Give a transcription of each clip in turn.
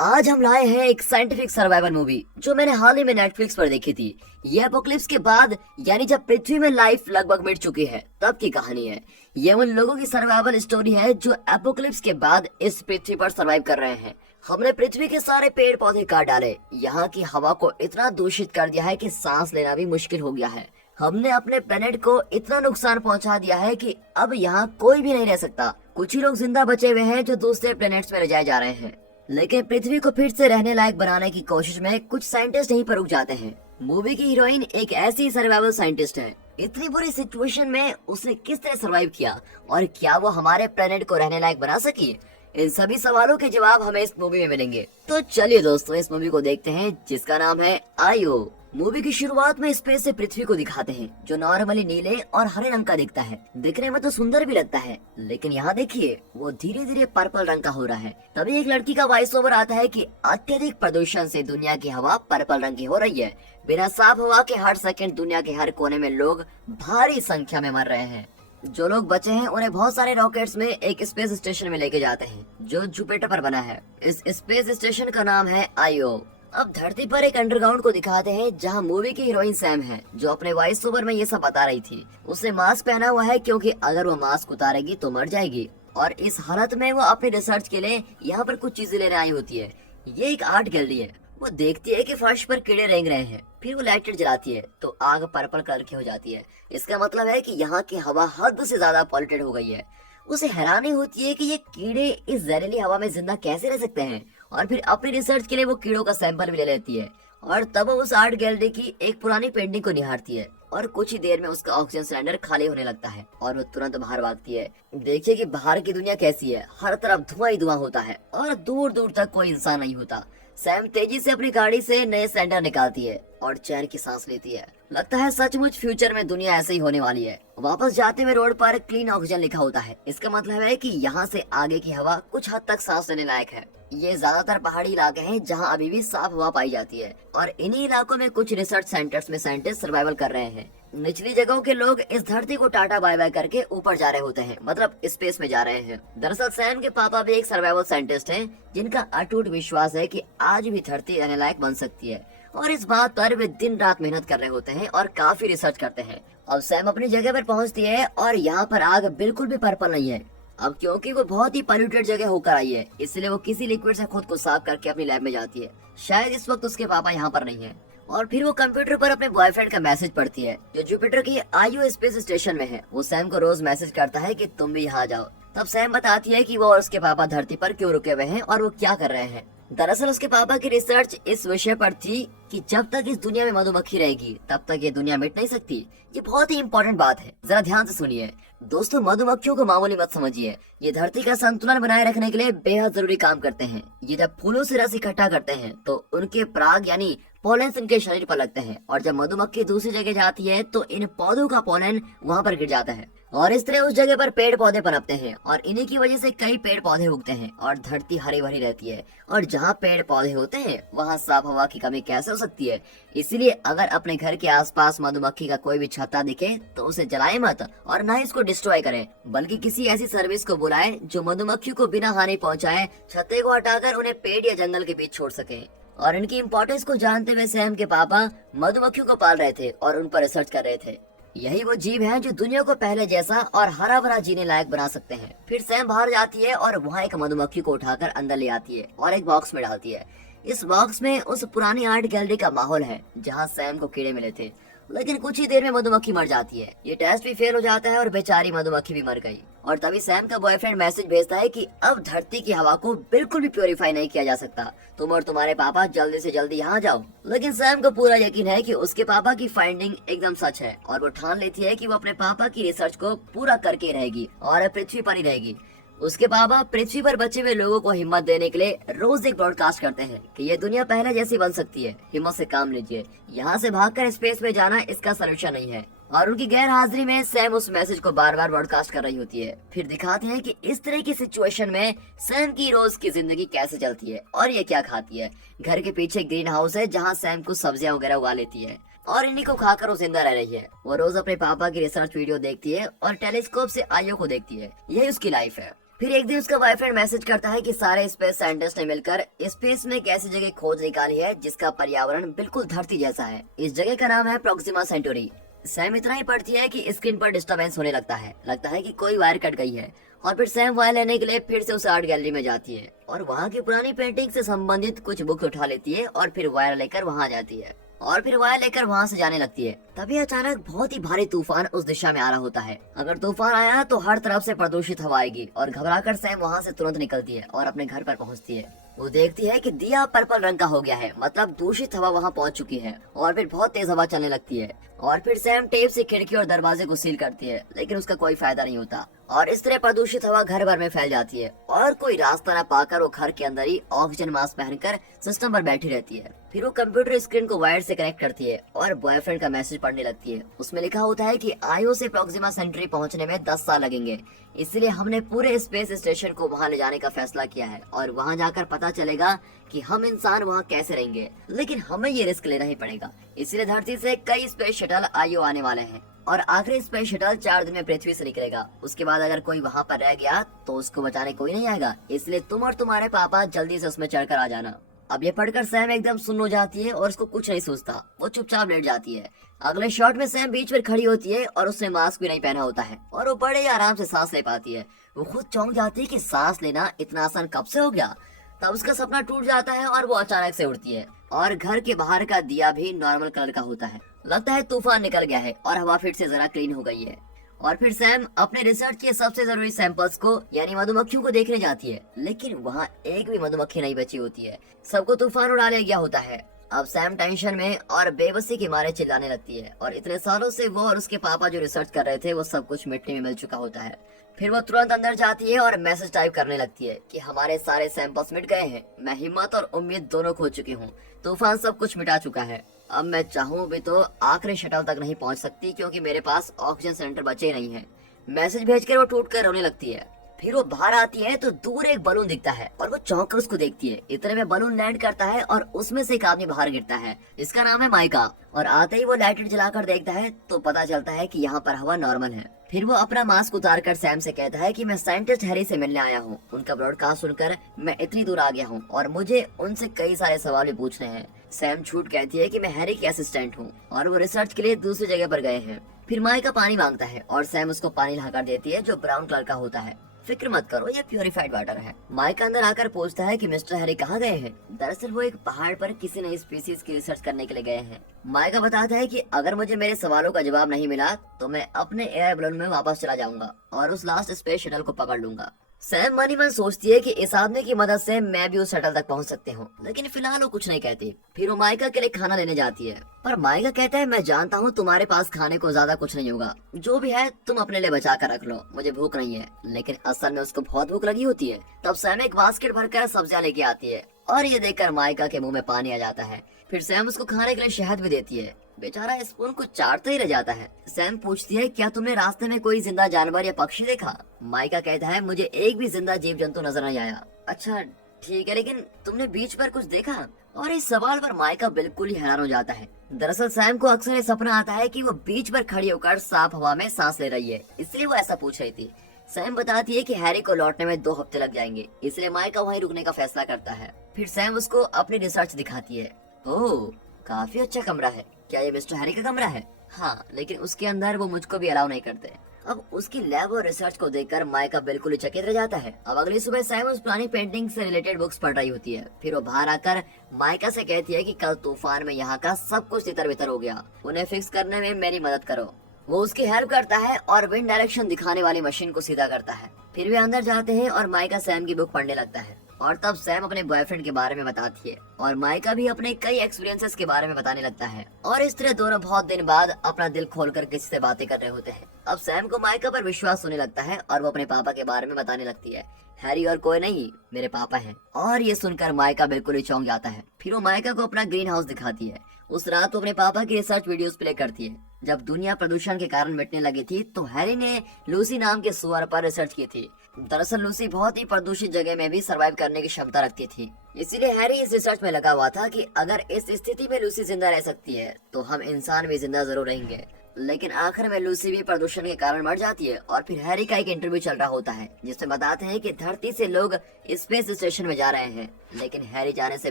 आज हम लाए हैं एक साइंटिफिक सर्वाइवल मूवी जो मैंने हाल ही में नेटफ्लिक्स पर देखी थी। ये एपोक्लिप्स के बाद यानी जब पृथ्वी में लाइफ लगभग मिट चुकी है तब की कहानी है। ये उन लोगों की सर्वाइवल स्टोरी है जो एपोक्लिप्स के बाद इस पृथ्वी पर सर्वाइव कर रहे हैं। हमने पृथ्वी के सारे पेड़ पौधे काट डाले, यहाँ की हवा को इतना दूषित कर दिया है कि सांस लेना भी मुश्किल हो गया है। हमने अपने प्लेनेट को इतना नुकसान पहुंचा दिया है कि अब यहाँ कोई भी नहीं रह सकता। कुछ ही लोग जिंदा बचे हुए हैं जो दूसरे प्लेनेट्स में ले जाए जा रहे हैं, लेकिन पृथ्वी को फिर से रहने लायक बनाने की कोशिश में कुछ साइंटिस्ट यहीं पर रुक जाते हैं। मूवी की हीरोइन एक ऐसी सर्वाइवल साइंटिस्ट है। इतनी बुरी सिचुएशन में उसने किस तरह सर्वाइव किया और क्या वो हमारे प्लेनेट को रहने लायक बना सकी? इन सभी सवालों के जवाब हमें इस मूवी में मिलेंगे। तो चलिए दोस्तों, इस मूवी को देखते हैं जिसका नाम है आईओ। मूवी की शुरुआत में स्पेस से पृथ्वी को दिखाते हैं जो नॉर्मली नीले और हरे रंग का दिखता है। दिखने में तो सुंदर भी लगता है, लेकिन यहाँ देखिए वो धीरे धीरे पर्पल रंग का हो रहा है। तभी एक लड़की का वॉइस ओवर आता है कि अत्यधिक प्रदूषण से दुनिया की हवा पर्पल रंग की हो रही है। बिना साफ हवा के हर सेकंड दुनिया के हर कोने में लोग भारी संख्या में मर रहे हैं। जो लोग बचे हैं उन्हें बहुत सारे रॉकेट्स में एक स्पेस स्टेशन में लेके जाते हैं जो जुपिटर पर बना है। इस स्पेस स्टेशन का नाम है आईओ। अब धरती पर एक अंडरग्राउंड को दिखाते हैं जहां मूवी की हीरोइन सैम है जो अपने वॉइस ओवर में ये सब बता रही थी। उसने मास्क पहना हुआ है क्योंकि अगर वो मास्क उतारेगी तो मर जाएगी, और इस हालत में वो अपने रिसर्च के लिए यहाँ पर कुछ चीजें लेने आई होती है। ये एक आर्ट गैलरी है। वो देखती है कि फर्श पर कीड़े रेंग रहे हैं, फिर वो लाइटर जलाती है तो आग पर्पल कलर की हो जाती है। इसका मतलब है कि यहाँ की हवा हद से ज्यादा पॉल्यूटेड हो गई है। उसे हैरानी होती है कि ये कीड़े इस जहरीली हवा में जिंदा कैसे रह सकते हैं, और फिर अपनी रिसर्च के लिए वो कीड़ों का सैंपल भी ले लेती है। और तब वो उस आर्ट गैलरी की एक पुरानी पेंटिंग को निहारती है और कुछ ही देर में उसका ऑक्सीजन सिलेंडर खाली होने लगता है और वो तुरंत बाहर भागती है। देखिए कि बाहर की दुनिया कैसी है। हर तरफ धुआं ही धुआं होता है और दूर दूर तक कोई इंसान नहीं होता। सैम तेजी से अपनी गाड़ी से नए सिलेंडर निकालती है और चैन की सांस लेती है। लगता है सचमुच फ्यूचर में दुनिया ऐसे ही होने वाली है। वापस जाते हुए रोड पर क्लीन ऑक्सीजन लिखा होता है। इसका मतलब है कि यहाँ से आगे की हवा कुछ हद तक सांस लेने लायक है। ये ज्यादातर पहाड़ी इलाके हैं जहाँ अभी भी साफ हवा पाई जाती है, और इन्हीं इलाकों में कुछ रिसर्च सेंटर्स में साइंटिस्ट सर्वाइवल कर रहे हैं। निचली जगहों के लोग इस धरती को टाटा बाय बाय करके ऊपर जा रहे होते हैं, मतलब स्पेस में जा रहे हैं। दरअसल सैम के पापा भी एक सर्वाइवल साइंटिस्ट हैं जिनका अटूट विश्वास है कि आज भी धरती रहने लायक बन सकती है, और इस बात पर वे दिन रात मेहनत कर रहे होते हैं और काफी रिसर्च करते हैं। अब सैम अपनी जगह पर पहुंचती है और यहाँ पर आग बिल्कुल भी पर्पल नहीं है। अब क्योंकि वो बहुत ही पॉल्यूटेड जगह होकर आई है, इसलिए वो किसी लिक्विड से खुद को साफ करके अपनी लैब में जाती है। शायद इस वक्त उसके पापा यहाँ पर नहीं है। और फिर वो कंप्यूटर पर अपने बॉयफ्रेंड का मैसेज पढ़ती है जो जुपिटर की आईओ स्पेस स्टेशन में है। वो सैम को रोज मैसेज करता है कि तुम भी यहाँ जाओ। तब सैम बताती है कि वो और उसके पापा धरती पर क्यों रुके हुए हैं और वो क्या कर रहे हैं। दरअसल उसके पापा की रिसर्च इस विषय पर थी कि जब तक इस दुनिया में मधुमक्खी रहेगी तब तक ये दुनिया मिट नहीं सकती। ये बहुत ही इम्पोर्टेंट बात है, जरा ध्यान से सुनिए। दोस्तों, मधुमक्खियों को मामूली मत समझिए। ये धरती का संतुलन बनाए रखने के लिए बेहद जरूरी काम करते हैं। ये जब फूलों से रस इकट्ठा करते हैं तो उनके पराग यानी पोलेंस इनके शरीर पर लगते हैं, और जब मधुमक्खी दूसरी जगह जाती है तो इन पौधों का पोलन वहाँ पर गिर जाता है, और इस तरह उस जगह पर पेड़ पौधे पनपते हैं, और इन्हीं की वजह से कई पेड़ पौधे उगते हैं और धरती हरी भरी रहती है। और जहाँ पेड़ पौधे होते हैं वहाँ साफ हवा की कमी कैसे हो सकती है? इसलिए अगर अपने घर के आसपास मधुमक्खी का कोई भी छत्ता दिखे तो उसे जलाए मत, और न ही इसको डिस्ट्रॉय करें, बल्कि किसी ऐसी सर्विस को बुलाएं जो मधुमक्खी को बिना हानि पहुँचाए छत्ते को हटाकर उन्हें पेड़ या जंगल के बीच छोड़ सके। और इनकी इम्पोर्टेंस को जानते हुए सैम के पापा मधुमक्खियों को पाल रहे थे और उन पर रिसर्च कर रहे थे। यही वो जीव हैं जो दुनिया को पहले जैसा और हरा भरा जीने लायक बना सकते हैं। फिर सैम बाहर जाती है और वहाँ एक मधुमक्खी को उठाकर अंदर ले आती है और एक बॉक्स में डालती है। इस बॉक्स में उस पुरानी आर्ट गैलरी का माहौल है जहाँ सैम को कीड़े मिले थे, लेकिन कुछ ही देर में मधुमक्खी मर जाती है। ये टेस्ट भी फेल हो जाता है और बेचारी मधुमक्खी भी मर गई। और तभी सैम का बॉयफ्रेंड मैसेज भेजता है कि अब धरती की हवा को बिल्कुल भी प्योरीफाई नहीं किया जा सकता। तुम और तुम्हारे पापा जल्दी से जल्दी यहाँ जाओ। लेकिन सैम को पूरा यकीन है कि उसके पापा की फाइंडिंग एकदम सच है, और वो ठान लेती है कि वो अपने पापा की रिसर्च को पूरा करके रहेगी और पृथ्वी पर ही रहेगी। उसके पापा पृथ्वी पर बचे हुए लोगों को हिम्मत देने के लिए रोज एक ब्रॉडकास्ट करते हैं कि ये दुनिया पहले जैसी बन सकती है, हिम्मत से काम लीजिए। यहाँ से भागकर स्पेस में जाना इसका सलूशन नहीं है। और उनकी गैर हाजिरी में सैम उस मैसेज को बार बार ब्रॉडकास्ट कर रही होती है। फिर दिखाते हैं कि इस तरह की सिचुएशन में सैम की रोज की जिंदगी कैसे चलती है और ये क्या खाती है। घर के पीछे ग्रीन हाउस है जहाँ सैम कुछ सब्जियां वगैरह उगा लेती है और इन्हीं को खाकर वो जिंदा रह रही है। वो रोज अपने पापा की रिसर्च वीडियो देखती है और टेलीस्कोप से आईओ को देखती है। यही उसकी लाइफ है। फिर एक दिन उसका बॉयफ्रेंड मैसेज करता है कि सारे स्पेस साइंटिस्ट ने मिलकर स्पेस में एक ऐसी जगह खोज निकाली है जिसका पर्यावरण बिल्कुल धरती जैसा है। इस जगह का नाम है प्रोक्सिमा सेंटोरी। सैम इतना ही पढ़ती है कि स्क्रीन पर डिस्टरबेंस होने लगता है कि कोई वायर कट गई है। और फिर सैम वायर लेने के लिए फिर से उस आर्ट गैलरी में जाती है और वहाँ की पुरानी पेंटिंग से संबंधित कुछ बुक उठा लेती है और फिर वायर लेकर वहाँ जाती है और फिर वायर लेकर वहाँ से जाने लगती है। तभी अचानक बहुत ही भारी तूफान उस दिशा में आ रहा होता है। अगर तूफान आया तो हर तरफ से प्रदूषित हवा आएगी और घबराकर सैम वहाँ से तुरंत निकलती है और अपने घर पर पहुँचती है। वो देखती है कि दिया पर्पल रंग का हो गया है, मतलब दूषित हवा वहाँ पहुँच चुकी है और फिर बहुत तेज हवा चलने लगती है। और फिर सैम टेप से खिड़की और दरवाजे को सील करती है, लेकिन उसका कोई फायदा नहीं होता और इस तरह प्रदूषित हवा घर भर में फैल जाती है और कोई रास्ता न पाकर वो घर के अंदर ही ऑक्सीजन मास्क पहनकर सिस्टम पर बैठी रहती है। फिर वो कंप्यूटर स्क्रीन को वायर से कनेक्ट करती है और बॉयफ्रेंड का मैसेज पढ़ने लगती है। उसमें लिखा होता है कि आयो से प्रोक्सिमा सेंटरी पहुंचने में 10 साल लगेंगे, इसलिए हमने पूरे स्पेस स्टेशन को वहां ले जाने का फैसला किया है और वहां जाकर पता चलेगा कि हम इंसान वहां कैसे रहेंगे, लेकिन हमें ये रिस्क लेना ही पड़ेगा। इसलिए धरती से कई स्पेस शटल आयो आने वाले हैं और आखिरी स्पेस शटल 4 दिन में पृथ्वी से निकलेगा। उसके बाद अगर कोई वहाँ पर रह गया तो उसको बचाने कोई नहीं आएगा, इसलिए तुम और तुम्हारे पापा जल्दी से उसमें चढ़कर आ जाना। अब ये पढ़कर सैम एकदम सुन्न हो जाती है और उसको कुछ नहीं सोचता, वो चुपचाप लेट जाती है। अगले शॉट में सैम बीच में खड़ी होती है और उसने मास्क भी नहीं पहना होता है और वो बड़े आराम से सांस ले पाती है। वो खुद चौंक जाती है कि सांस लेना इतना आसान कब से हो गया। तब उसका सपना टूट जाता है और वो अचानक से उड़ती है और घर के बाहर का दिया भी नॉर्मल कलर का होता है। लगता है तूफान निकल गया है और हवा फिर से जरा क्लीन हो गई है। और फिर सैम अपने रिसर्च के सबसे जरूरी सैंपल्स को यानी मधुमक्खियों को देखने जाती है, लेकिन वहाँ एक भी मधुमक्खी नहीं बची होती है। सबको तूफान उड़ा ले गया होता है। अब सैम टेंशन में और बेबसी के मारे चिल्लाने लगती है और इतने सालों से वो और उसके पापा जो रिसर्च कर रहे थे वो सब कुछ मिट्टी में मिल चुका होता है। फिर वो तुरंत अंदर जाती है और मैसेज टाइप करने लगती है कि हमारे सारे सैंपल्स मिट गए हैं, मैं हिम्मत और उम्मीद दोनों खो चुकी हूँ, तूफान सब कुछ मिटा चुका है। अब मैं चाहूँ भी तो आखिरी शटल तक नहीं पहुँच सकती क्योंकि मेरे पास ऑक्सीजन सिलेंडर बचे नहीं है। मैसेज भेजकर वो टूट कर रोने लगती है। फिर वो बाहर आती है तो दूर एक बलून दिखता है और वो चौंक कर उसको देखती है। इतने में बलून लैंड करता है और उसमें से एक आदमी बाहर गिरता है, इसका नाम है माइका। और आते ही वो लाइटर जलाकर देखता है तो पता चलता है कि यहाँ पर हवा नॉर्मल है। फिर वो अपना मास्क उतार कर सैम से कहता है कि मैं साइंटिस्ट हैरी से मिलने आया हूँ, उनका ब्रॉडकास्ट सुनकर मैं इतनी दूर आ गया हूँ और मुझे उनसे कई सारे सवाल भी पूछने हैं। सैम झूठ कहती है कि मैं हैरी की असिस्टेंट हूँ और वो रिसर्च के लिए दूसरी जगह पर गए हैं। फिर माइका पानी मांगता है और सैम उसको पानी लाकर देती है जो ब्राउन कलर का होता है। फिक्र मत करो, ये प्योरीफाइड वाटर है। माइक अंदर आकर पूछता है कि मिस्टर हैरी कहाँ गए हैं। दरअसल वो एक पहाड़ पर किसी नई स्पीसीज की रिसर्च करने के लिए गए हैं। माइका बताता है कि अगर मुझे मेरे सवालों का जवाब नहीं मिला तो मैं अपने एयर बलून में वापस चला जाऊंगा और उस लास्ट स्पेस शटल को पकड़ लूंगा। सैम मन ही मन सोचती है कि इस आदमी की मदद से मैं भी उस शटल तक पहुंच सकती हूँ, लेकिन फिलहाल वो कुछ नहीं कहती। फिर वो माइका के लिए खाना लेने जाती है, पर माइका कहता है मैं जानता हूँ तुम्हारे पास खाने को ज्यादा कुछ नहीं होगा, जो भी है तुम अपने लिए बचा कर रख लो, मुझे भूख नहीं है। लेकिन असल में उसको बहुत भूख लगी होती है। तब सैम एक बास्केट भरकर सब्जियां लेके आती है और ये देखकर माइका के मुंह में पानी आ जाता है। फिर सैम उसको खाने के लिए शहद भी देती है। बेचारा स्पून को चाटते ही रह जाता है। सैम पूछती है क्या तुमने रास्ते में कोई जिंदा जानवर या पक्षी देखा। माइका कहता है मुझे एक भी जिंदा जीव जंतु नजर नहीं आया। अच्छा ठीक है, लेकिन तुमने बीच पर कुछ देखा। और इस सवाल पर माइका बिल्कुल ही हैरान हो जाता है। दरअसल सैम को अक्सर ये सपना आता है कि वो बीच पर खड़ी होकर साफ हवा में सांस ले रही है, इसलिए वो ऐसा पूछ रही थी। सैम बताती है कि हैरी को लौटने में 2 हफ्ते लग जाएंगे, इसलिए माइका वहीं रुकने का फैसला करता है। फिर सैम उसको अपनी रिसर्च दिखाती है। ओह काफी अच्छा कमरा है, क्या ये मिस्टर हैरी का कमरा है। हाँ, लेकिन उसके अंदर वो मुझको भी अलाउ नहीं करते। अब उसकी लैब और रिसर्च को देखकर माइका बिल्कुल ही चकित रह जाता है। अब अगली सुबह सैम उस पुरानी पेंटिंग से रिलेटेड बुक्स पढ़ रही होती है। फिर वो बाहर आकर माइका से कहती है कि कल तूफान में यहाँ का सब कुछ तितर बितर हो गया, उन्हें फिक्स करने में मेरी मदद करो। वो उसकी हेल्प करता है और विंड डायरेक्शन दिखाने वाली मशीन को सीधा करता है। फिर वे अंदर जाते हैं और माइका सैम की बुक पढ़ने लगता है और तब सैम अपने बॉयफ्रेंड के बारे में बताती है और माइका भी अपने कई एक्सपीरियंसेस के बारे में बताने लगता है। और इस तरह दोनों बहुत दिन बाद अपना दिल खोलकर किसी से बातें कर रहे होते हैं। अब सैम को माइका पर विश्वास होने लगता है और वो अपने पापा के बारे में बताने लगती है। हैरी और कोई नहीं, मेरे पापा हैं। और ये सुनकर माइका बिल्कुल ही चौंक जाता है। फिर वो माइका को अपना ग्रीन हाउस दिखाती है। उस रात वो अपने पापा की रिसर्च वीडियोस प्ले करती है। जब दुनिया प्रदूषण के कारण मिटने लगी थी तो हैरी ने लूसी नाम के सुअर पर रिसर्च की थी। दरअसल लूसी बहुत ही प्रदूषित जगह में भी सरवाइव करने की क्षमता रखती थी, इसीलिए हैरी इस रिसर्च में लगा हुआ था कि अगर इस स्थिति में लूसी जिंदा रह सकती है तो हम इंसान भी जिंदा जरूर रहेंगे। लेकिन आखिर में लूसी भी प्रदूषण के कारण मर जाती है। और फिर हैरी का एक इंटरव्यू चल रहा होता है जिसमें बताते हैं कि धरती से लोग स्पेस स्टेशन में जा रहे हैं, लेकिन हैरी जाने से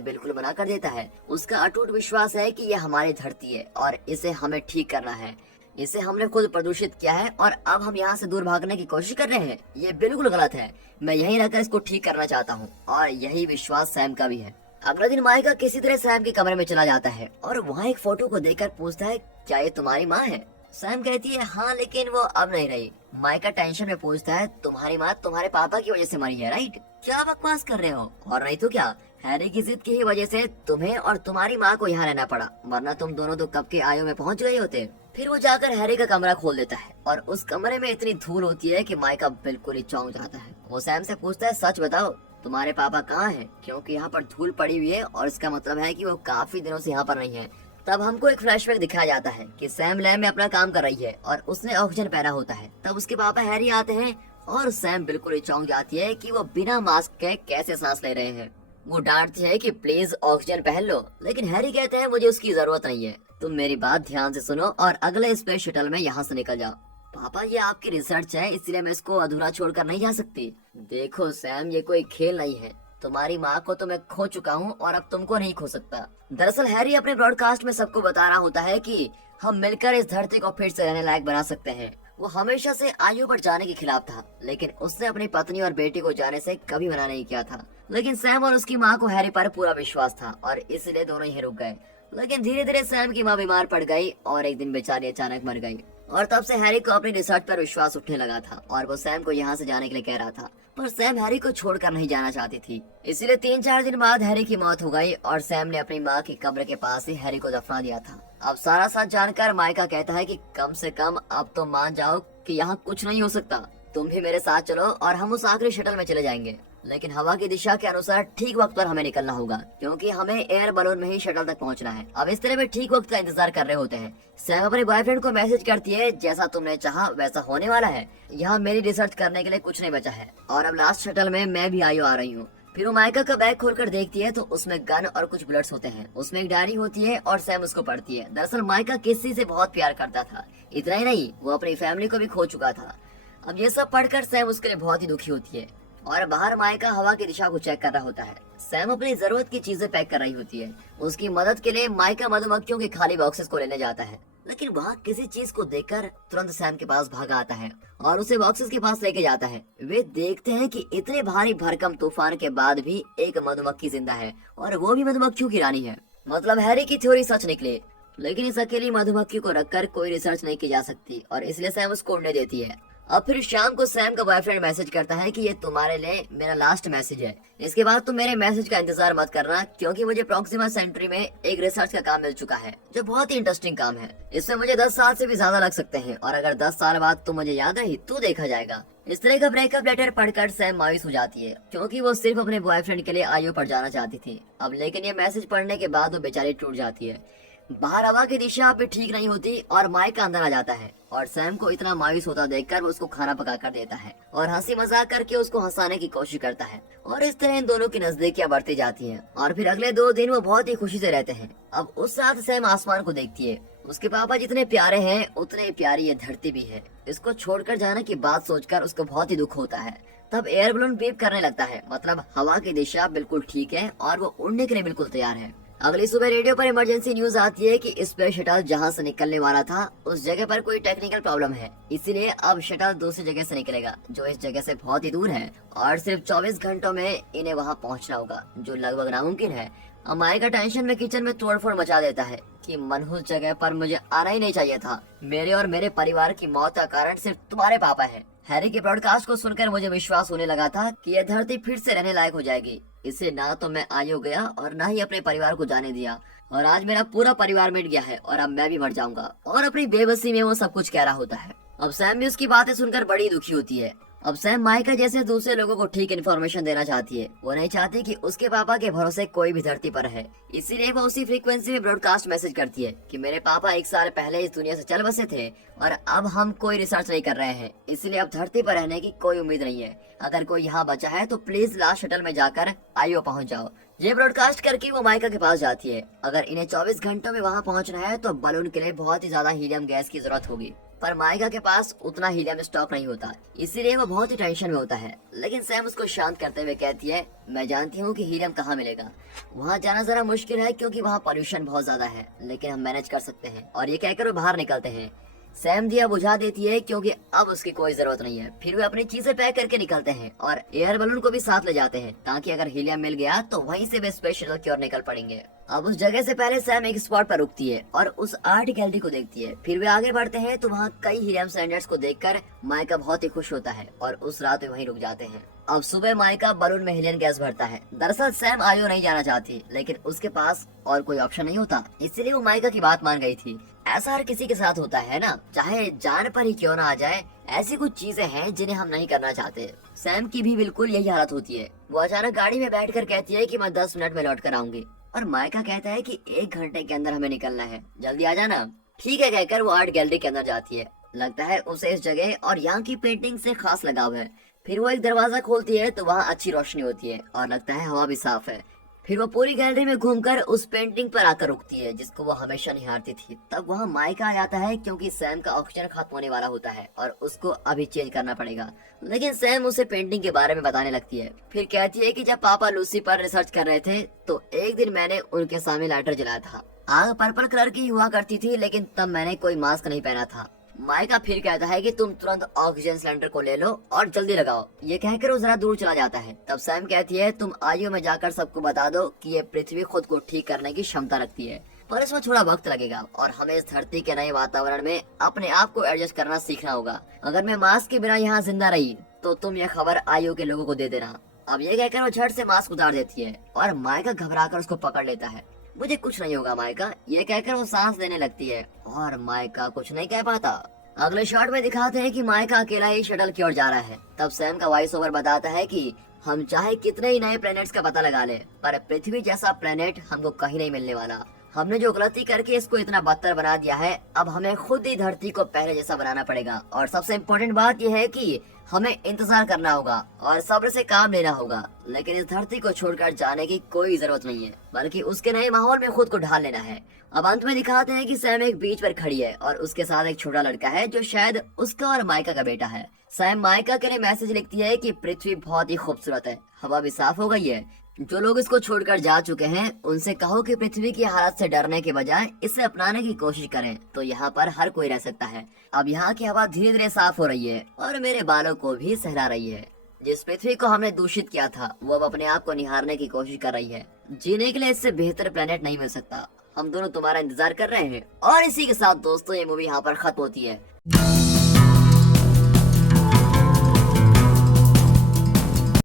बिल्कुल मना कर देता है। उसका अटूट विश्वास है कि यह हमारी धरती है और इसे हमें ठीक करना है। इसे हमने खुद प्रदूषित किया है और अब हम यहाँ से दूर भागने की कोशिश कर रहे हैं। ये बिल्कुल गलत है। मैं यहीं रहकर इसको ठीक करना चाहता हूँ और यही विश्वास सैम का भी है। अगले दिन माइका किसी तरह सैम के कमरे में चला जाता है और वहाँ एक फोटो को देखकर पूछता है, क्या ये तुम्हारी माँ है? सैम कहती है, हाँ, लेकिन वो अब नहीं रही। माइका टेंशन में पूछता है, तुम्हारी माँ तुम्हारे पापा की वजह से मरी है, राइट? क्या बकवास कर रहे हो? और नहीं तो क्या, हैरी की जिद की ही वजह से तुम्हें और तुम्हारी माँ को यहाँ रहना पड़ा, वरना तुम दोनों तो कब के आयु में पहुँच गए होते। फिर वो जाकर हैरी का कमरा खोल देता है और उस कमरे में इतनी धूल होती है कि माइका बिल्कुल ही चौंक जाता है। वो सैम से पूछता है, सच बताओ तुम्हारे पापा कहाँ हैं? क्योंकि यहाँ पर धूल पड़ी हुई है और इसका मतलब है कि वो काफी दिनों से यहाँ पर नहीं है। तब हमको एक फ्लैशबैक दिखाया जाता है कि सैम लैब में अपना काम कर रही है और उसने ऑक्सीजन पहना होता है। तब उसके पापा हैरी आते हैं और सैम बिल्कुल ही चौंक जाती है कि वो बिना मास्क के कैसे सांस ले रहे हैं। वो डांटती है कि प्लीज ऑक्सीजन पहन लो, लेकिन हैरी कहते हैं, मुझे उसकी जरूरत नहीं है। तुम मेरी बात ध्यान से सुनो और अगले स्पेस शटल में यहाँ से निकल जाओ। पापा, ये आपकी रिसर्च है, इसलिए मैं इसको अधूरा छोड़कर नहीं जा सकती। देखो सैम, ये कोई खेल नहीं है। तुम्हारी माँ को तो मैं खो चुका हूँ और अब तुमको नहीं खो सकता। दरअसल हैरी अपने ब्रॉडकास्ट में सबको बता रहा होता है कि हम मिलकर इस धरती को फिर से रहने लायक बना सकते हैं। वो हमेशा से आयु पर जाने के खिलाफ था, लेकिन उसने अपनी पत्नी और बेटी को जाने से कभी मना नहीं किया था। लेकिन सैम और उसकी माँ को हैरी पर पूरा विश्वास था और इसलिए दोनों ही रुक गए। लेकिन धीरे धीरे सैम की माँ बीमार पड़ गई और एक दिन बेचारी अचानक मर गई। और तब से हैरी को अपनी रिसर्च पर विश्वास उठने लगा था और वो सैम को यहाँ से जाने के लिए कह रहा था, पर सैम हैरी को छोड़कर नहीं जाना चाहती थी। इसलिए 3-4 दिन बाद हैरी की मौत हो गई और सैम ने अपनी माँ की कब्र के पास ही हैरी को दफना दिया था। अब सारा सच जानकर माइका कहता है कि कम से कम अब तो मान जाओ कि यहाँ कुछ नहीं हो सकता। तुम भी मेरे साथ चलो और हम उस आखिरी शटल में चले जाएंगे, लेकिन हवा की दिशा के अनुसार ठीक वक्त पर हमें निकलना होगा, क्योंकि हमें एयर बलून में ही शटल तक पहुंचना है। अब इस तरह में ठीक वक्त का इंतजार कर रहे होते हैं। सैम अपने बॉयफ्रेंड को मैसेज करती है, जैसा तुमने चाहा वैसा होने वाला है। यहाँ मेरी रिसर्च करने के लिए कुछ नहीं बचा है और अब लास्ट शटल में मैं भी आ रही हूँ। फिर वो माइका का बैग खोलकर देखती है तो उसमें गन और कुछ बुलेट्स होते हैं। उसमें एक डायरी होती है और सैम उसको पढ़ती है। दरअसल माइका किसी से बहुत प्यार करता था। इतना ही नहीं, वो अपनी फैमिली को भी खो चुका था। अब ये सब पढ़कर सैम उसके लिए बहुत ही दुखी होती है और बाहर माइका हवा की दिशा को चेक कर रहा होता है। सैम अपनी जरूरत की चीजें पैक कर रही होती है। उसकी मदद के लिए माइका मधुमक्खियों के खाली बॉक्सेस को लेने जाता है, लेकिन वहाँ किसी चीज को देखकर तुरंत सैम के पास भागा आता है और उसे बॉक्सेस के पास लेके जाता है। वे देखते हैं कि इतने भारी भरकम तूफान के बाद भी एक मधुमक्खी जिंदा है और वो भी मधुमक्खियों की रानी है। मतलब हैरी की थ्योरी सच निकले। लेकिन इस अकेली मधुमक्खी को रखकर कोई रिसर्च नहीं की जा सकती और इसलिए सैम उसको उड़ने देती है। अब फिर शाम को सैम का बॉयफ्रेंड मैसेज करता है कि ये तुम्हारे लिए मेरा लास्ट मैसेज है। इसके बाद तुम मेरे मैसेज का इंतजार मत करना, क्योंकि मुझे प्रॉक्सिमा सेंचुरी में एक रिसर्च का काम मिल चुका है जो बहुत ही इंटरेस्टिंग काम है। इसमें मुझे 10 साल से भी ज्यादा लग सकते हैं और अगर 10 साल बाद तुम मुझे याद रही तो देखा जाएगा। इस तरह का ब्रेकअप लेटर पढ़कर सैम मायूस हो जाती है, क्योंकि वो सिर्फ अपने बॉयफ्रेंड के लिए आयु पर जाना चाहती थी। अब लेकिन ये मैसेज पढ़ने के बाद वो बेचारी टूट जाती है। बाहर हवा की दिशा भी ठीक नहीं होती और माइका अंदर आ जाता है और सैम को इतना मायूस होता देखकर वो उसको खाना पका कर देता है और हंसी मजाक करके उसको हंसाने की कोशिश करता है। और इस तरह इन दोनों की नजदीकियां बढ़ती जाती हैं और फिर अगले 2 दिन वो बहुत ही खुशी से रहते हैं। अब उस रात सैम आसमान को देखती है। उसके पापा जितने प्यारे हैं उतने ही प्यारी ये धरती भी है। इसको छोड़कर जाने की बात सोचकर उसको बहुत ही दुख होता है। तब एयर बलून बीप करने लगता है, मतलब हवा की दिशा बिल्कुल ठीक है और वो उड़ने के लिए बिल्कुल तैयार है। अगली सुबह रेडियो पर इमरजेंसी न्यूज आती है कि स्पेस शटल जहां से निकलने वाला था उस जगह पर कोई टेक्निकल प्रॉब्लम है, इसीलिए अब शटल दूसरी जगह से निकलेगा जो इस जगह से बहुत ही दूर है और सिर्फ 24 घंटों में इन्हें वहां पहुंचना होगा, जो लगभग नामुमकिन है। अमाई का टेंशन में किचन में तोड़फोड़ मचा देता है कि मनहूस जगह पर मुझे आना ही नहीं चाहिए था। मेरे और मेरे परिवार की मौत का कारण सिर्फ तुम्हारे पापा है। हैरी के ब्रॉडकास्ट को सुनकर मुझे विश्वास होने लगा था कि यह धरती फिर से रहने लायक हो जाएगी। इसे ना तो मैं आयु गया और ना ही अपने परिवार को जाने दिया और आज मेरा पूरा परिवार मिट गया है और अब मैं भी मर जाऊंगा। और अपनी बेबसी में वो सब कुछ कह रहा होता है। अब सैम भी उसकी बातें सुनकर बड़ी दुखी होती है। अब सैम माइका जैसे दूसरे लोगों को ठीक इन्फॉर्मेशन देना चाहती है। वो नहीं चाहती कि उसके पापा के भरोसे कोई भी धरती पर है, इसीलिए वो उसी फ्रीक्वेंसी में ब्रॉडकास्ट मैसेज करती है कि मेरे पापा 1 साल पहले इस दुनिया से चल बसे थे और अब हम कोई रिसर्च नहीं कर रहे हैं, इसलिए अब धरती पर रहने की कोई उम्मीद नहीं है। अगर कोई यहाँ बचा है तो प्लीज लास्ट शटल में जाकर आइयो पहुंच जाओ। ये ब्रॉडकास्ट करके वो माइका के पास जाती है। अगर इन्हें 24 घंटों में वहां पहुंचना है तो बलून के लिए बहुत ही ज्यादा हीलियम गैस की जरूरत होगी, पर माइका के पास उतना हीलियम स्टॉक नहीं होता, इसीलिए वो बहुत ही टेंशन में होता है। लेकिन सैम उसको शांत करते हुए कहती है, मैं जानती हूँ कि हीलियम कहाँ मिलेगा। वहाँ जाना जरा मुश्किल है क्योंकि वहाँ पॉल्यूशन बहुत ज्यादा है, लेकिन हम मैनेज कर सकते हैं। और ये कहकर वो बाहर निकलते हैं। सैम दिया बुझा देती है क्योंकि अब उसकी कोई जरूरत नहीं है। फिर वे अपनी चीजें पैक करके निकलते हैं और एयर बलून को भी साथ ले जाते हैं ताकि अगर हीलियम मिल गया तो वहीं से वे स्पेशल की ओर निकल पड़ेंगे। अब उस जगह से पहले सैम एक स्पॉट पर रुकती है और उस आर्ट गैलरी को देखती है। फिर वे आगे बढ़ते हैं तो वहाँ कई हीलियम स्टैंडर्ड्स को देखकर माइका बहुत ही खुश होता है और उस रात वे वहीं रुक जाते हैं। अब सुबह माइका बलून में हीलियम गैस भरता है। दरअसल सैम आयो नहीं जाना चाहती, लेकिन उसके पास और कोई ऑप्शन नहीं होता, इसलिए वो माइका की बात मान गई थी। ऐसा हर किसी के साथ होता है ना, चाहे जान पर ही क्यों ना आ जाए। ऐसी कुछ चीजें हैं जिन्हें हम नहीं करना चाहते। सैम की भी बिल्कुल यही हालत होती है। वो अचानक गाड़ी में बैठकर कहती है कि मैं 10 मिनट में लौट कर आऊंगी, और माइका कहता है कि 1 घंटे के अंदर हमें निकलना है, जल्दी आ जाना। ठीक है कहकर वो आर्ट गैलरी के अंदर जाती है। लगता है उसे इस जगह और यहाँ की पेंटिंग से खास लगाव है। फिर वो एक दरवाजा खोलती है तो वहाँ अच्छी रोशनी होती है और लगता है हवा भी साफ है। फिर वो पूरी गैलरी में घूमकर उस पेंटिंग पर आकर रुकती है जिसको वो हमेशा निहारती थी। तब वहाँ माइका आ जाता है क्योंकि सैम का ऑक्सीजन खत्म होने वाला होता है और उसको अभी चेंज करना पड़ेगा। लेकिन सैम उसे पेंटिंग के बारे में बताने लगती है। फिर कहती है कि जब पापा लूसी पर रिसर्च कर रहे थे तो एक दिन मैंने उनके सामने लाइटर जलाया था। आग पर्पल कलर की हुआ करती थी, लेकिन तब मैंने कोई मास्क नहीं पहना था। माइका फिर कहता है कि तुम तुरंत ऑक्सीजन सिलेंडर को ले लो और जल्दी लगाओ। ये कहकर वो जरा दूर चला जाता है। तब सैम कहती है, तुम आयु में जाकर सबको बता दो कि ये पृथ्वी खुद को ठीक करने की क्षमता रखती है, पर इसमें थोड़ा वक्त लगेगा और हमें इस धरती के नए वातावरण में अपने आप को एडजस्ट करना सीखना होगा। अगर मैं मास्क के बिना यहाँ जिंदा रही तो तुम यह खबर आयु के लोगों को दे देना। अब ये कहकर वो झट से मास्क उतार देती है और माइका घबराकर उसको पकड़ लेता है। मुझे कुछ नहीं होगा माइका, ये कहकर वो सांस लेने लगती है और माइका कुछ नहीं कह पाता। अगले शॉट में दिखाते हैं कि माइका अकेला ही शटल की ओर जा रहा है। तब सैम का वॉइस ओवर बताता है कि हम चाहे कितने ही नए प्लैनेट्स का पता लगा ले, पर पृथ्वी जैसा प्लैनेट हमको कहीं नहीं मिलने वाला। हमने जो गलती करके इसको इतना बदतर बना दिया है, अब हमें खुद ही धरती को पहले जैसा बनाना पड़ेगा। और सबसे इम्पोर्टेंट बात यह है कि हमें इंतजार करना होगा और सब्र से काम लेना होगा। लेकिन इस धरती को छोड़कर जाने की कोई जरूरत नहीं है, बल्कि उसके नए माहौल में खुद को ढाल लेना है। अब अंत में दिखाते हैं कि सैम एक बीच पर खड़ी है और उसके साथ एक छोटा लड़का है जो शायद उसका और माइका का बेटा है। सैम माइका के लिए मैसेज लिखती है कि पृथ्वी बहुत ही खूबसूरत है, हवा भी साफ हो गई है। जो लोग इसको छोड़कर जा चुके हैं उनसे कहो कि पृथ्वी की हालत से डरने के बजाय इसे अपनाने की कोशिश करें, तो यहाँ पर हर कोई रह सकता है। अब यहाँ की हवा धीरे धीरे साफ हो रही है और मेरे बालों को भी सहला रही है। जिस पृथ्वी को हमने दूषित किया था वो अब अपने आप को निहारने की कोशिश कर रही है। जीने के लिए इससे बेहतर प्लेनेट नहीं मिल सकता। हम दोनों तुम्हारा इंतजार कर रहे हैं। और इसी के साथ दोस्तों ये मूवी यहाँ पर खत्म होती है।